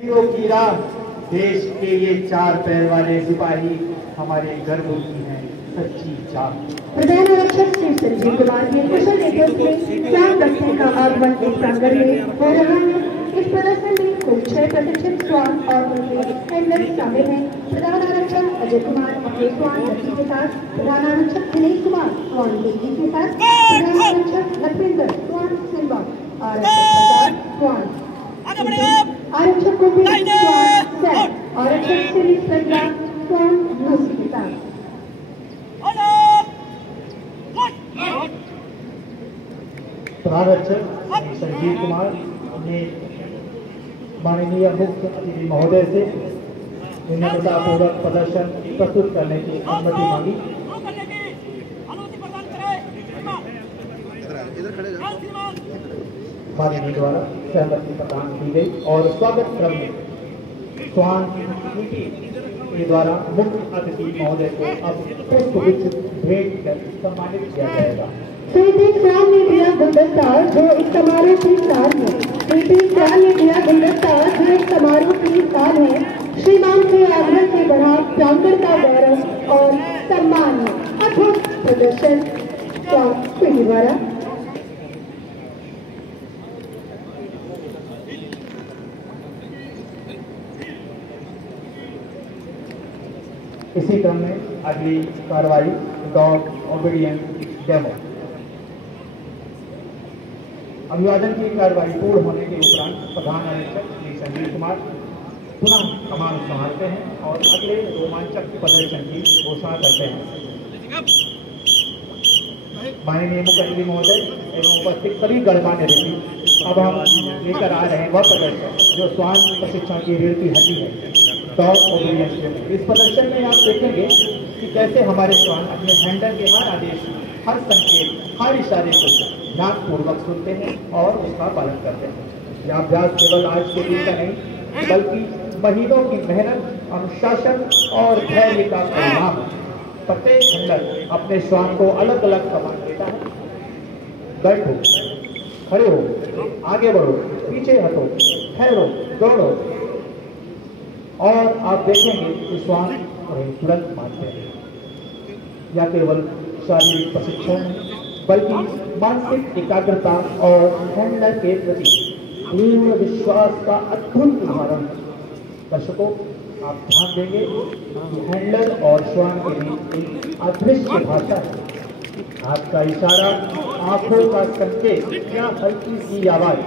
की राह देश के ये चार पैर वाले सिपाही हमारे गर्व की हैं सच्ची चाह। प्रधान आरक्षक श्री संजीव कुमार के कुशल नेतृत्व में चार दस्ते का आगमन इस प्रांगण में हो रहा है। इस प्रदर्शन में कुल 6 प्रशिक्षित स्वान और उनके हैंडलर शामिल हैं। प्रधान आरक्षक अजय कुमार अपने स्वान गति के साथ, प्रधान आरक्षक दिनेश कुमार स्वान बेटी के साथ, प्रधान आरक्षक लखविंदर स्वान सिल्वा, आरक्षक स्वान आरक्षक कुंभी स्वान सेट, आरक्षक श्री प्रज्ञा स्वान लूसी के साथ। प्रधान आरक्षक संजीव कुमार ने माननीय मुख्य अतिथि महोदय से विनम्रतापूर्वक प्रदर्शन प्रस्तुत करने की अनुमति मांगी। माननीय द्वारा सहमति प्रदान की गई और स्वागत क्रम में स्वान के द्वारा मुख्य अतिथि महोदय को अब पुष्पगुच्छ भेंट कर सम्मानित किया जाएगा। स्वान ने दिया गुलदस्ता जो इस समारोह की सार है। स्वान ने दिया गुलदस्ता जो इस समारोह की सार है। श्रीमान के आगमन से बढ़ा प्रांगण का गौरव और सम्मान है। अद्भुत प्रदर्शन स्वान के द्वारा। इसी क्रम में अगली कार्रवाई डॉग ओबीडियंस डेमो। अभिवादन की कार्रवाई पूर्ण होने के उपरांत प्रधान आरक्षक श्री संजीव कुमार पुनः कमान संभालते हैं और अगले रोमांचक प्रदर्शन की घोषणा करते हैं। माननीय मुख्य अतिथि महोदय एवं उपस्थित सभी गणमान्य व्यक्ति, अब हम लेकर आ रहे हैं वह प्रदर्शन जो स्वान प्रशिक्षण की रीढ़ की हड्डी है, डॉग ओबीडियंस डेमो। इस प्रदर्शन में आप देखेंगे कि कैसे हमारे स्वान अपने हैंडल के हर आदेश, हर संकेत, हर इशारे को ध्यानपूर्वक सुनते हैं और उसका पालन करते हैं। यह अभ्यास केवल आज के दिन का नहीं बल्कि महीनों की मेहनत, अनुशासन और धैर्य का परिणाम है। प्रत्येक हैंडल अपने स्वान को अलग अलग कमान देता है। बैठो, खड़े हो, आगे बढ़ो, पीछे हटो, ठहरो, दौड़ो, और आप देखेंगे कि स्वान उन्हें तुरंत मानते हैं। यह केवल शारीरिक प्रशिक्षण बल्कि मानसिक एकाग्रता और हैंडलर के प्रति पूर्ण विश्वास का अद्भुत उदाहरण। दर्शकों, आप ध्यान देंगे कि हैंडलर और स्वान के बीच एक अदृश्य भाषा है। आपका इशारा, आंखों का संकेत या हल्की सी आवाज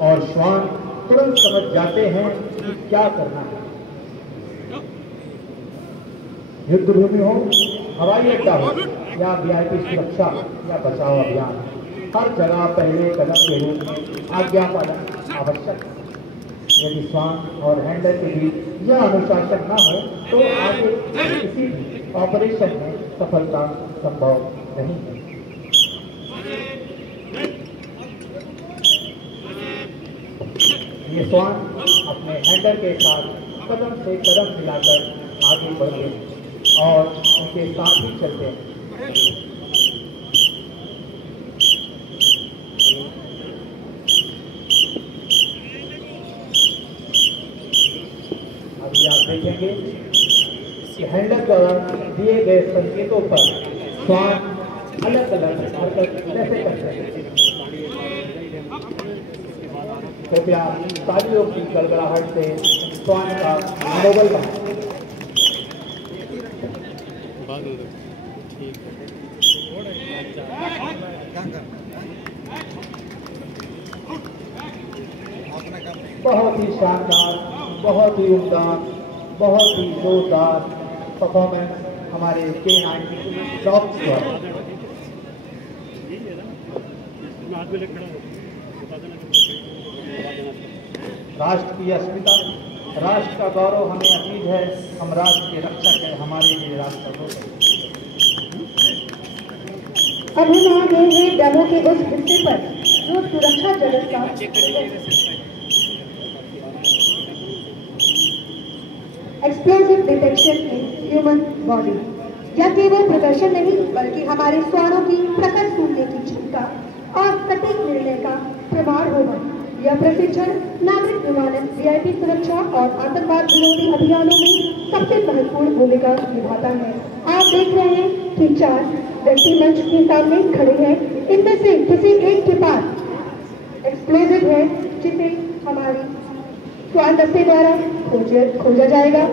और स्वान तुरंत समझ जाते हैं कि क्या करना है। युद्ध भूमि हो, हवाई अड्डा हो या वीआईपी सुरक्षा या बचाव अभियान, हर जगह पहले कदम के रूप में आज्ञा पालन आवश्यक है। यदि स्वान और हैंडल के बीच यह अनुशासन न हो तो आगे किसी भी ऑपरेशन में सफलता संभव नहीं है। ये स्वान अपने हैंडल के साथ कदम से कदम मिलाकर आगे बढ़ते हैं और उनके साथ ही चलते हैं। अभी आप देखेंगे कि हैंडल द्वारा दिए गए संकेतों पर स्वान अलग अलग हरकत कैसे करते हैं। कृपया तालियों की गड़गड़ाहट से स्वान का मनोबल बढ़ाएं। बहुत ही शानदार, बहुत ही उम्दा, बहुत ही जोरदार परफॉर्मेंस हमारे K9 डॉग्स द्वारा। राष्ट्र की अस्मिता, राष्ट्र का गौरव हमें अतीत है। हम राष्ट्र के रक्षक हैं, हमारे लिए राष्ट्र का गौरव। अब हम आ गए हैं डेमो के उस हिस्से पर जो सुरक्षा जगत का explosive detection in human body. यह केवल प्रदर्शन नहीं बल्कि हमारे स्वानों की प्रखर सुनने की क्षमता और सटीक निर्णय का प्रमाण होगा। यह प्रशिक्षण नागरिक विमानन, वीआईपी सुरक्षा और आतंकवाद विरोधी अभियानों में सबसे महत्वपूर्ण भूमिका निभाता है। आप देख रहे हैं कि 4 व्यक्ति मंच के सामने खड़े हैं। इनमें से किसी एक के पास एक्सप्लोजिव है जिसे हमारी स्वान दस्ते द्वारा खोजा जाएगा।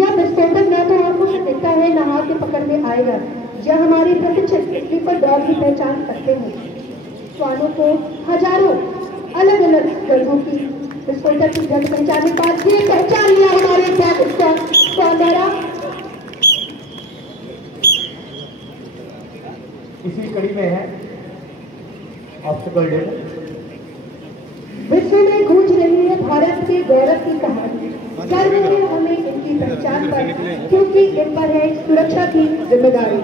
यह विस्फोटक न तो आंखों से दिखता है न हाथ के पकड़ में आएगा। यह हमारे प्रशिक्षित स्लीपर डॉग भी पहचान सकते हैं। स्वानों को हजारों अलग अलग जगहों की विस्फोटक की जगह पहचानने के बाद ये पहचान लिया हमारे स्वान द्वारा। इसी कड़ी में है ऑब्स्टिकल डेमो। विश्व में गूंज रही है भारत के गौरव की कहानी। गर्व है हमें इनकी पहचान पर, क्योंकि इन पर है सुरक्षा की जिम्मेदारी।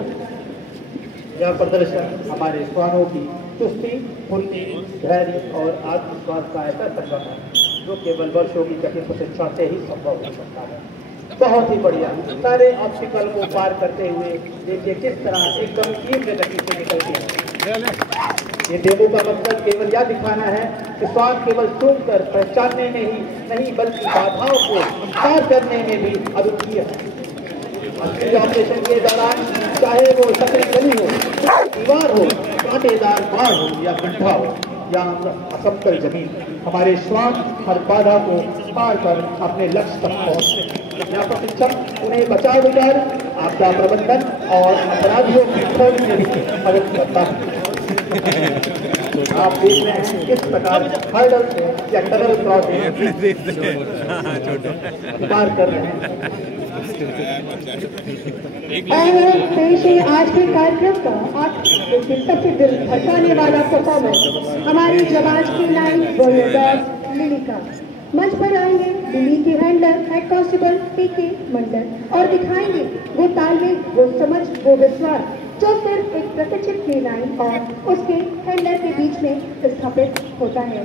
यह प्रदर्शन हमारे स्वानों की चुस्ती, फुर्ती, धैर्य और आत्मविश्वास का ऐसा संगम है जो केवल वर्षों की कठिन प्रशिक्षण से ही संभव हो सकता है। बहुत ही बढ़िया। सारे ऑब्स्टिकल को पार करते हुए देखिए किस तरह एकदम तीव्र गति से निकलते हैं। ये डेमो का मकसद केवल यह दिखाना है कि स्वान केवल सुनकर पहचानने में ही नहीं बल्कि बाधाओं को पार करने में भी अद्वितीय है। असली ऑपरेशन के दौरान चाहे वो सकरी गली हो, दीवार हो, कांटेदार बाढ़ हो या गड्ढा हो या असमतल जमीन, हमारे श्वान हर बाधा को पार कर अपने लक्ष्य तक पहुंचते हैं। यह प्रशिक्षण उन्हें बचाव विचार, आपदा प्रबंधन और अपराधियों की खोज में भी मदद करता है। आप देख रहे हैं किस प्रकार हर्डल से या टनल क्रॉसिंग पार कर रहे हैं। पेश है आज के कार्यक्रम का सबसे दिल धड़काने वाला परफॉर्मेंस हमारी जवाज की लाइन लिली का। मंच पर आएंगे दिल्ली के हैंडलर हेड कांस्टेबल पीके मंडल और दिखाएंगे वो तालमेल, वो समझ, वो विश्वास जो सिर्फ एक प्रशिक्षित की लाइन और उसके हैंडलर के बीच में स्थापित होता है।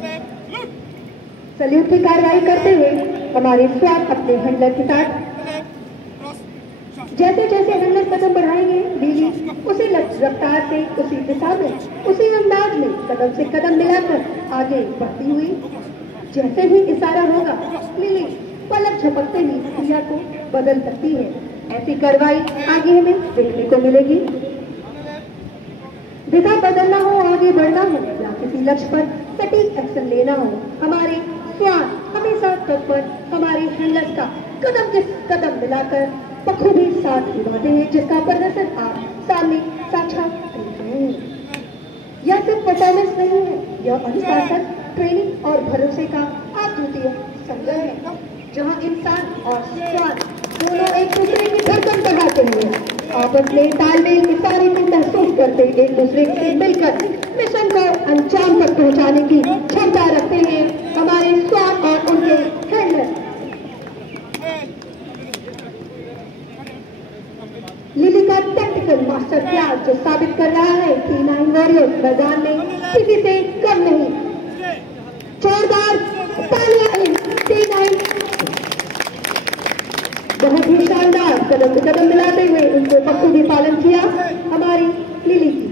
सल्यूट की कार्रवाई करते हुए हमारे स्वान अपने हैंडलर के साथ जैसे जैसे हैंडलर कदम बढ़ाएंगे, लिली उसी रफ्तार से, उसी दिशा में, उसी अंदाज में कदम से कदम मिलाकर आगे बढ़ती हुई। जैसे ही इशारा होगा, लिली पलक झपकते ही क्रिया को बदल सकती है। ऐसी कार्रवाई आगे हमें देखने को मिलेगी। दिशा बदलना हो, आगे बढ़ना हो या किसी लक्ष्य पर सटीक एक्शन लेना हो, हमारे स्वान हमेशा तत्पर हमारे हैंडलर्स का कदम के कदम मिलाकर बखूबी साथ निभाते हैं, जिसका प्रदर्शन आप सामने साक्षात देख रहे हैं। यह सिर्फ परफॉर्मेंस नहीं है, यह अनुशासन, ट्रेनिंग और भरोसे का अद्वितीय संगम है, जहां इंसान और स्वान दोनों एक दूसरे की धड़कन बढ़ाते हुए आपस में तालमेल इशारे को महसूस करते एक दूसरे से मिलकर मिशन को अंजाम तक पहुंचाने की क्षमता रखते हैं हमारे स्वान और उनके हैंडलर। लिली का टेक्निकल मास्टर क्लास जो साबित कर रहा है कि T9 वॉरियर्स मैदान में किसी से कम नहीं। जोरदार तालियां T9 बहुत ही शानदार कदम से कदम मिलाते हुए उनको बखूबी पालन किया हमारी लिली की।